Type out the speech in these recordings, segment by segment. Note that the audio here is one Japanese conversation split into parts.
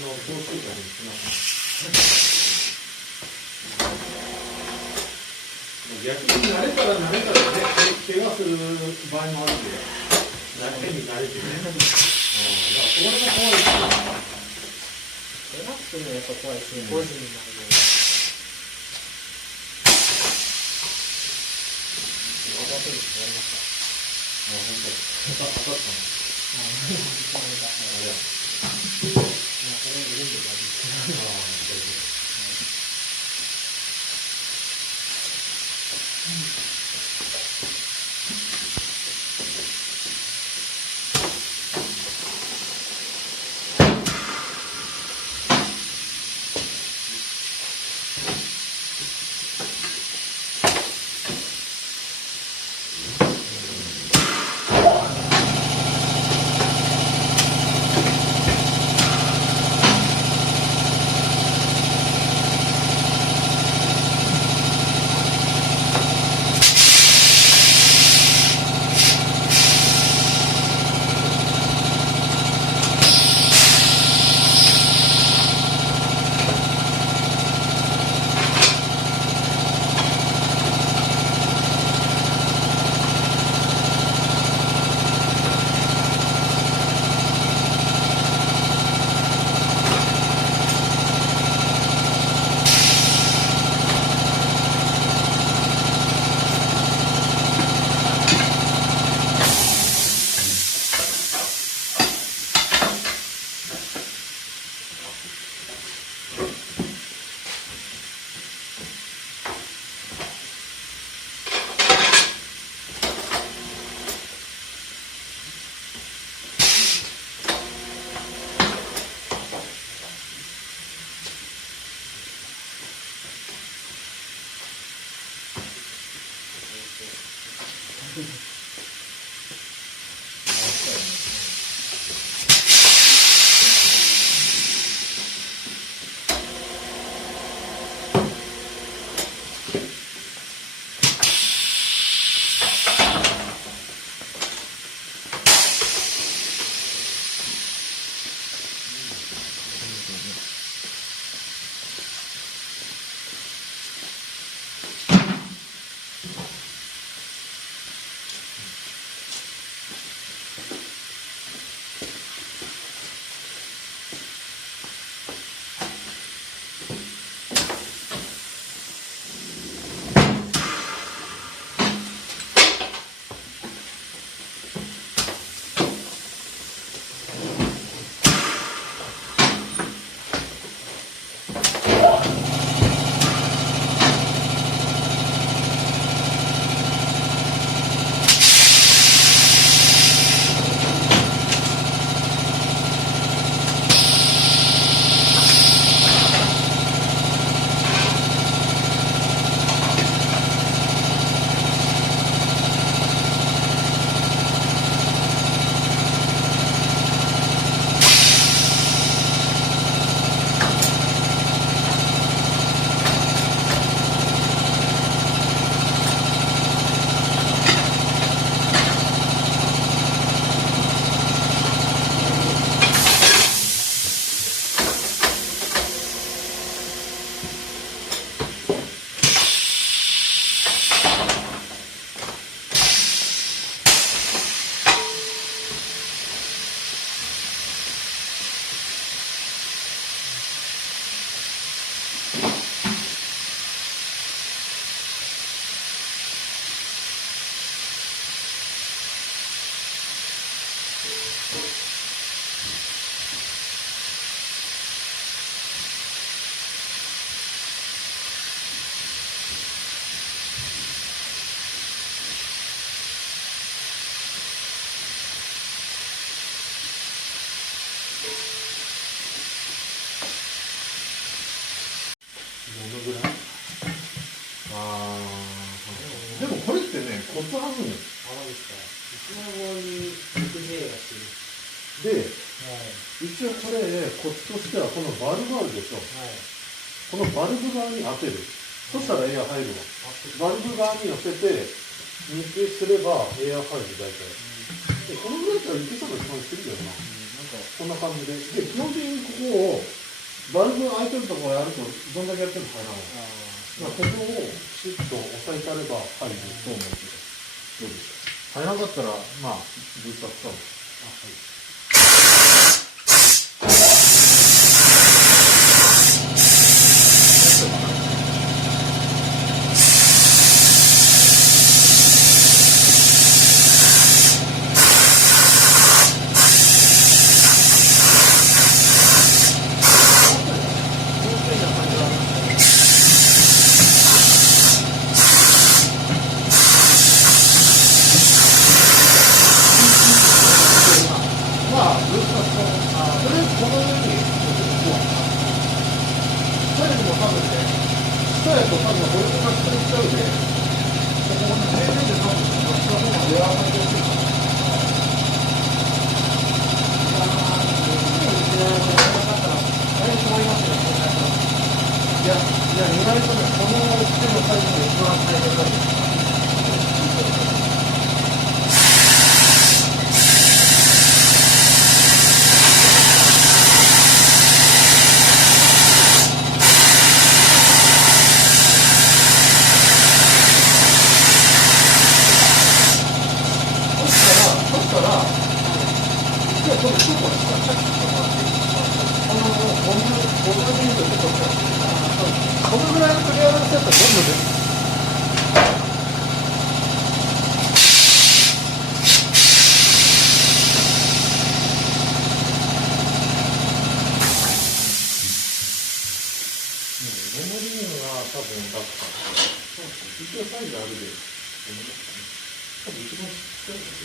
教習会にします。逆に慣れたらね、怪我する場合もあるんで、変に慣れてね。だからそれが怖いですよ。怪我するのはやっぱ怖いですね、ポイズンになるの。当たってるんですやりました。本当。当たったの。これ全部大事です。でもこれってね、コツあるのよ。あ、ですか。一番終わりに 6J がしてで、る。一応これ、コツとしてはこのバルブあるでしょ。このバルブ側に当てる。そしたらエア入るわ。バルブ側に寄せて、2球すればエア入る、大体。でこのぐらいだったらいけそうな気がするけどな。こんな感じで。で、基本的にここを、バルブが開いてるところをやると、どんだけやっても入らない。まあ、ここをシュッと押さえてあれば入ると思うんですよ。どうでしょう。入らなかったら、まあ、ブースター使う。このぐらいのクリアランスだったら全部です。レモリーンは多分楽かな。一応サイズあるで。多分一番ちっちゃいです。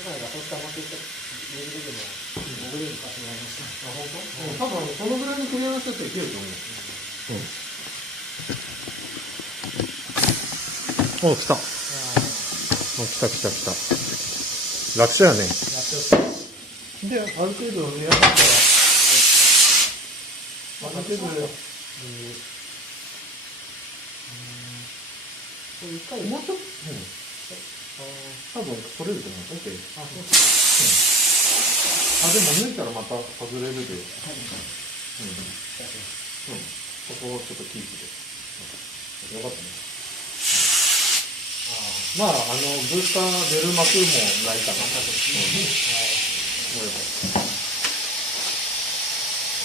今がほったまっていった入れる時も僕でも買ってもらいました。あ、本当？多分このぐらいのクリアランスだったらいけると思う。お、来た。お、来た来た来た。楽勝やね。で、ある程度見上がったら、ある程度、一回もうちょっと、多分取れると思う。OK。あ、そうでも抜いたらまた外れるで。ここをちょっとキープで。よかったね。まあ、ブースター出る幕もないかな。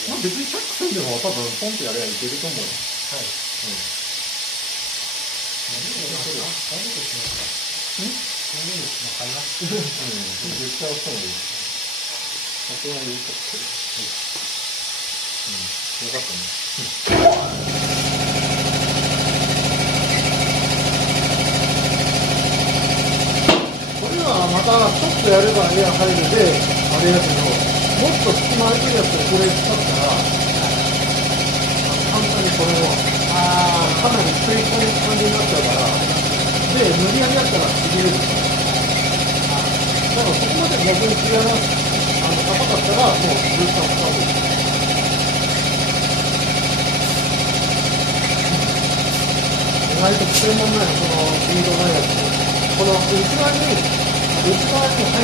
まあ別にチャックせんでも多分ポンってやればいけると思うよ。はい。絶対押した方がいい。あとは言うとってる。よかったね。これはまたちょっとやればエア入るで、あれやけど、もっと隙間空いてるやつをこれ使ったら、簡単にこれを、かなり食い込む感じになっちゃうから、で、無理やりやったらちぎれる。だからそこまで逆に違います。高かったら、もうブースター使う。意外と専門ないの、このリードないやつ。この内側に入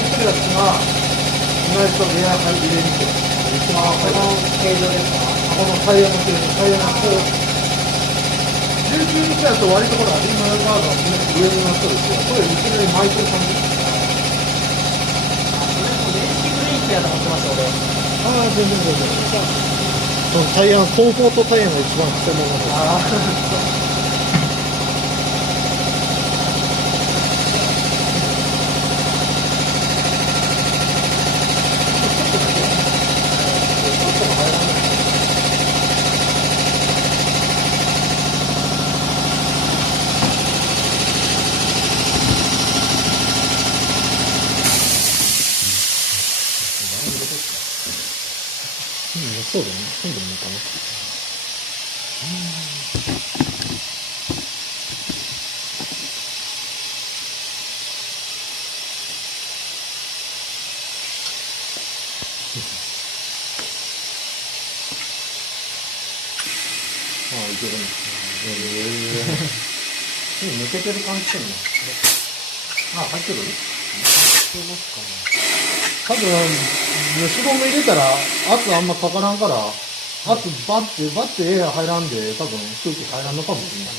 ってるやつが、意外とエア入れにくい。この形状ですか？このタイヤの形状、タイヤのこう、19インチだと割とこれ、アディマルガードが上になってるんですよ。これ後ろに巻いてる感じ。やと思ってました俺。全然。そのタイヤのコンフォートタイヤが一番専門なんです。そうだね。今度もいいかな。いけるんですね。抜けてる感じしてんの。あ、入ってる？してますかね。多分、4、5目入れたら圧あんまかからんから、圧バッてエア入らんで、多分空気入らんのかもしれない。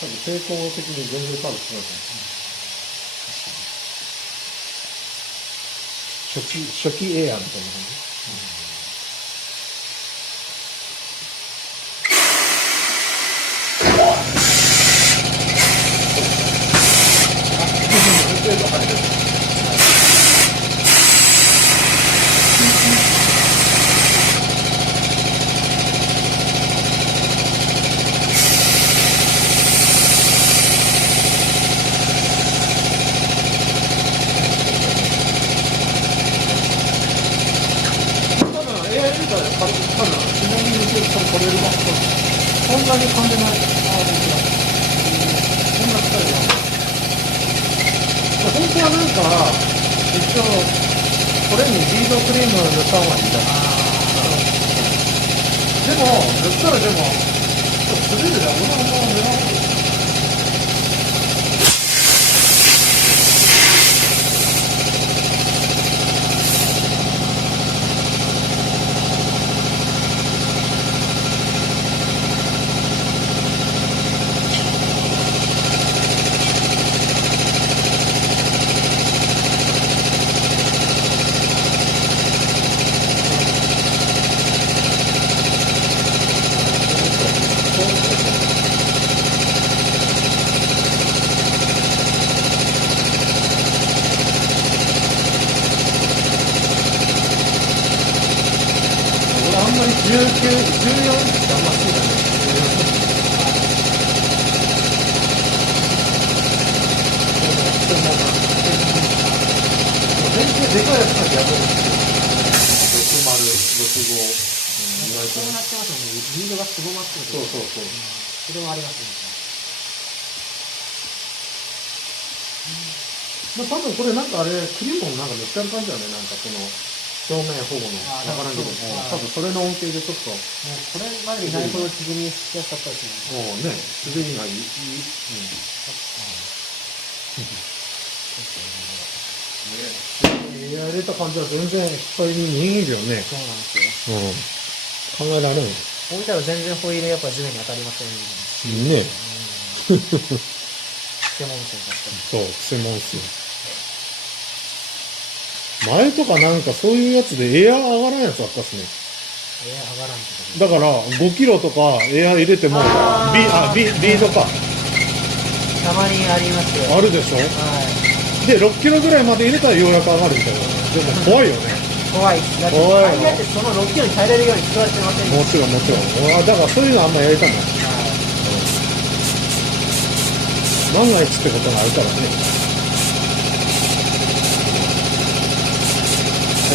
多分抵抗的に全然多分違うと思う。初期エアみたいな感じ。そんなに噛んでない。そんな近いな。本当はなんか、一応、これにビードクリーム塗った方がいいだ。でも、塗ったらでも、滑るだ。俺はもう塗らない。あんまり19、14ってあんま好きだね。全然でかいやつなんてやるんですよ。60、65。意外と。そうなってますよね。リードがすぼまってる。そうそうそう。それはありますね。多分これなんかあれ、クリームもなんか塗ってある感じだね。なんかこの表面保護の。わからんけど。多分それの恩恵でちょっと。もうこれまでにないほど縮みしやすかったですね。もうね、滑りがいい。やれた感じは全然人に見えるよね。そうなんですよ。考えられん。置いたら全然ホイールやっぱ地面に当たりませんね。専門店だったり。そう、専門っすよ。前とかなんかそういうやつでエア上がらんやつあったっすね。エア上がらんってことだから5キロとかエア入れても、ビードか。たまにありますよ。あるでしょ？はい。で、6キロぐらいまで入れたらようやく上がるみたいな。でも怖いよね。怖いっす。だって、怖いよあれだってその6キロに耐えれるように作られてませんもちろんもちろん。だからそういうのあんまやりたいもん。万が一ってことがあるからね。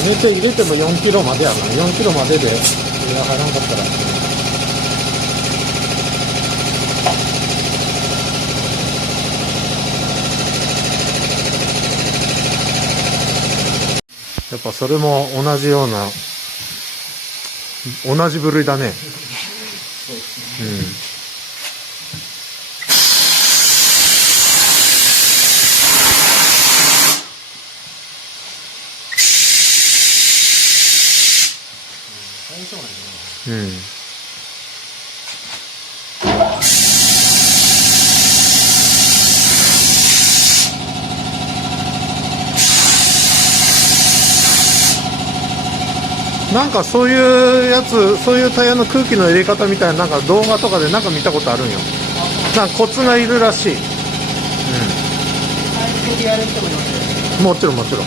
せめて入れても4キロまでやな。4キロまででエア入らんかったら。やっぱそれも同じような、同じ部類だね。うん。なんかそういうやつ、そういうタイヤの空気の入れ方みたいな、なんか動画とかでなんか見たことあるんよ。なんかコツがいるらしい。最初でやる人もいますよね。もちろんもちろん。